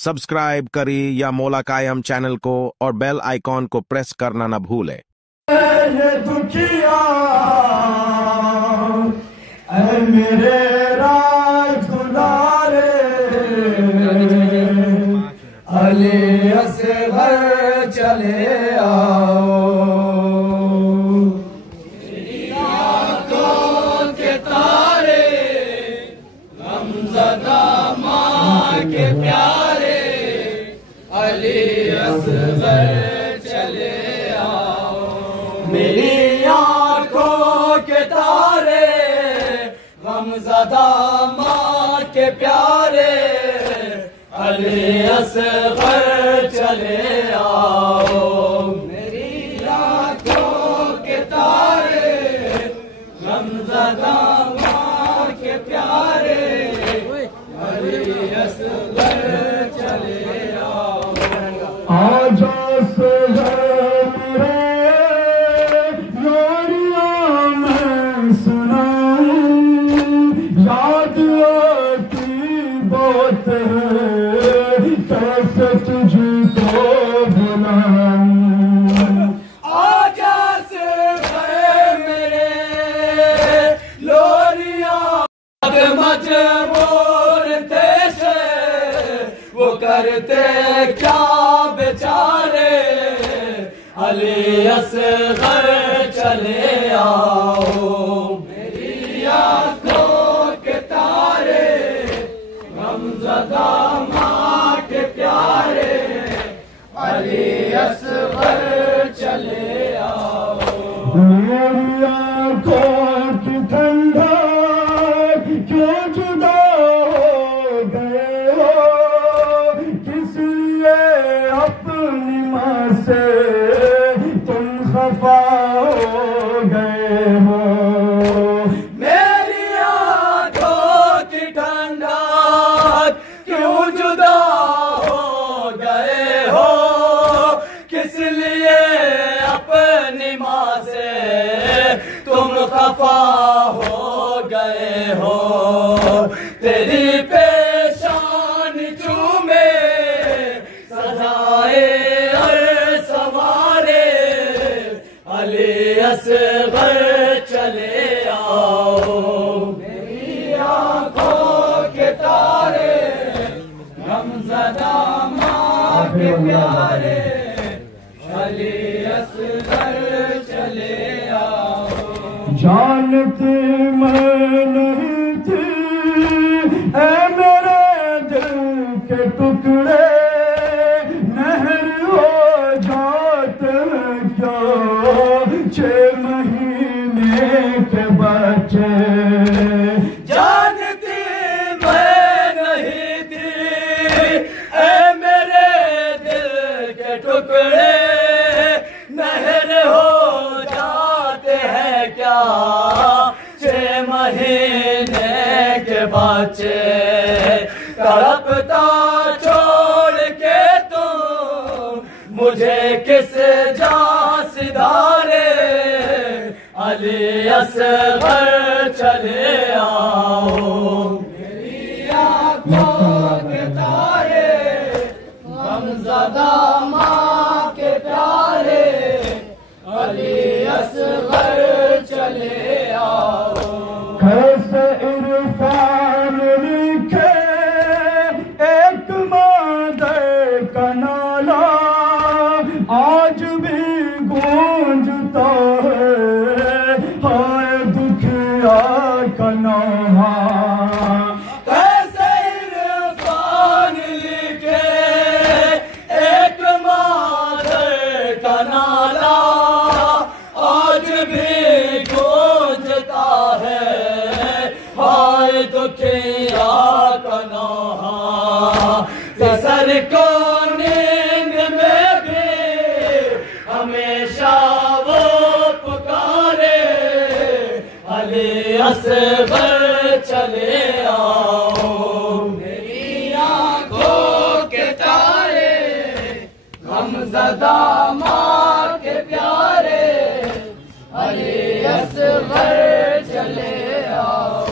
Subscribe करें या मौला कायम चैनल को और बेल आइकॉन को प्रेस करना न भूलें। दुखिया ऐ मेरे राजदुलारे अली असगर चले आओ। मेरी आंखों के तारे गमज़दा माँ के प्यारे अली असगर चले आओ। मेरी आंखों के तारे गमज़दा माँ के प्यारे अली असगर चले आओ। मेरी आंखों के तारे गमज़दा माँ के प्यारे अली असगर चले आओ। आज कैसे तुझको बुलाऊं। आजा से गए मेरे लोरियां मजबूर थे से वो करते क्या बेचारे अली असगर चले आओ। मेरी आंखों के तारे गमज़दा माँ के प्यारे अली असगर चले आओ। मेरी आंखों की ठंडक क्यों जुदा हो गए हो, किस लिए अपनी माँ से तुम खफा हो गए हो। मेरी आंखों की ठंडक क्यों जुदा हो गए हो, किस लिए अपनी माँ से तुम खफा हो गए हो। तेरी पेशान चूमे सजाए और सवारे अली असगर चले आओ। मेरी आंखों के तारे गमज़दा माँ के प्यारे अली असगर चले आओ। जानती मैं नहीं थी ऐ मेरे दिल के टुकड़े नहर हो जाते क्यों 6 महीने के बच्चे। जानती मैं नहीं थी ऐ मेरे दिल के टुकड़े नहर हो जाते हैं क्या 6 महीने के बच्चे। तड़पता छोड़ के तुम मुझे किस जा सिधारे अली असगर चले आओ। मेरी आंखों के तारे गमज़दा माँ के प्यारे अली असगर चले आओ। कैसे इरफान लिखे एक मादर का नाला आज भी गूंजता है हाय दुखिया का नौहा। कैसे इरफान लिखे एक मादर का नाला आज भी गूंजता है हाय दुखिया का नौहा। सर को नींद में भी हमेशा वो पुकारे अली असगर चले आओ। मेरी आंखों के तारे गमज़दा माँ के प्यारे अली असगर चले आओ।